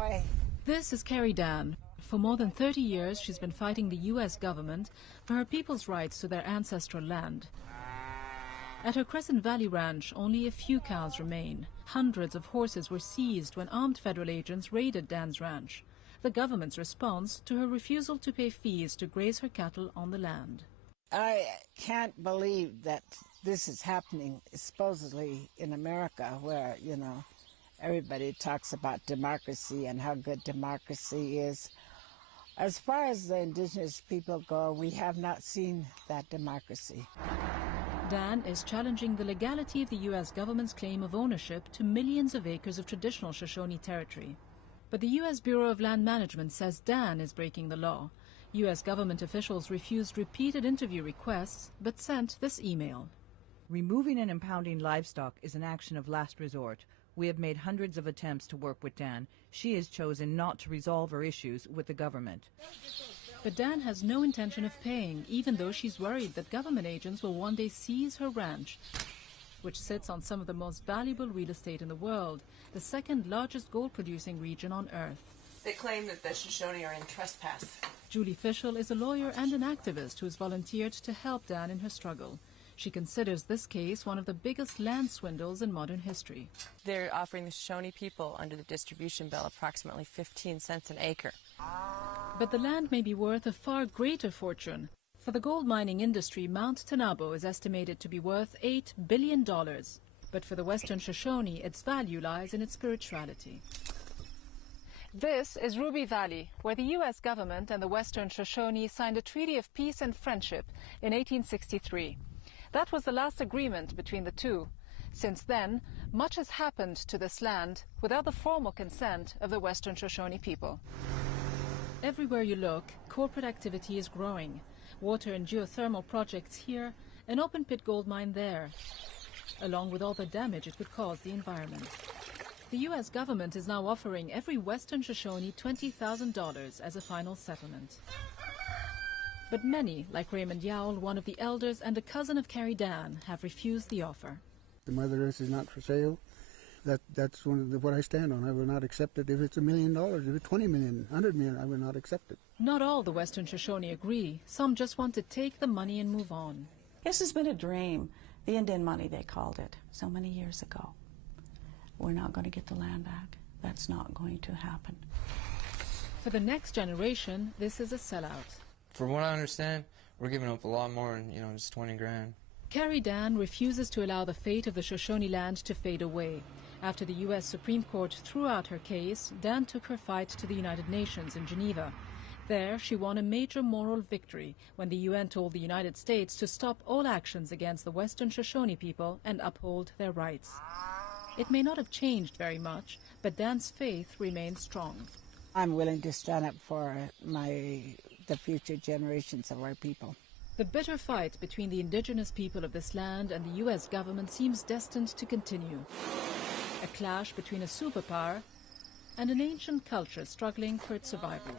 boy. This is Carrie Dan. For more than 30 years, she's been fighting the U.S. government for her people's rights to their ancestral land. At her Crescent Valley ranch, only a few cows remain. Hundreds of horses were seized when armed federal agents raided Dan's ranch. The government's response to her refusal to pay fees to graze her cattle on the land. I can't believe that this is happening supposedly in America, where, you know, everybody talks about democracy and how good democracy is. As far as the indigenous people go, we have not seen that democracy. Dan is challenging the legality of the U.S. government's claim of ownership to millions of acres of traditional Shoshone territory. But the U.S. Bureau of Land Management says Dan is breaking the law. U.S. government officials refused repeated interview requests, but sent this email. Removing and impounding livestock is an action of last resort. We have made hundreds of attempts to work with Dan. She has chosen not to resolve her issues with the government. But Dan has no intention of paying, even though she's worried that government agents will one day seize her ranch, which sits on some of the most valuable real estate in the world, the second largest gold-producing region on Earth. They claim that the Shoshone are in trespass. Julie Fischel is a lawyer and an activist who has volunteered to help Dan in her struggle. She considers this case one of the biggest land swindles in modern history. They're offering the Shoshone people under the distribution bill approximately 15 cents an acre. But the land may be worth a far greater fortune. For the gold mining industry, Mount Tanabo is estimated to be worth $8 billion. But for the Western Shoshone, its value lies in its spirituality. This is Ruby Valley, where the U.S. government and the Western Shoshone signed a treaty of peace and friendship in 1863. That was the last agreement between the two. Since then, much has happened to this land without the formal consent of the Western Shoshone people. Everywhere you look, corporate activity is growing. Water and geothermal projects here, an open-pit gold mine there, along with all the damage it could cause the environment. The U.S. government is now offering every Western Shoshone $20,000 as a final settlement. But many, like Raymond Yowell, one of the elders and a cousin of Carrie Dan, have refused the offer. The Mother Earth is not for sale. That's what I stand on. I will not accept it. If it's $1 million, if it's 20 million, 100 million, I will not accept it. Not all the Western Shoshone agree. Some just want to take the money and move on. This has been a dream. The Indian money, they called it, so many years ago. We're not going to get the land back. That's not going to happen. For the next generation, this is a sellout. From what I understand, we're giving up a lot more than, just 20 grand. Carrie Dan refuses to allow the fate of the Shoshone land to fade away. After the U.S. Supreme Court threw out her case, Dan took her fight to the United Nations in Geneva. There, she won a major moral victory when the UN told the United States to stop all actions against the Western Shoshone people and uphold their rights. It may not have changed very much, but Dan's faith remains strong. I'm willing to stand up for the future generations of our people. The bitter fight between the indigenous people of this land and the U.S. government seems destined to continue. A clash between a superpower and an ancient culture struggling for its survival.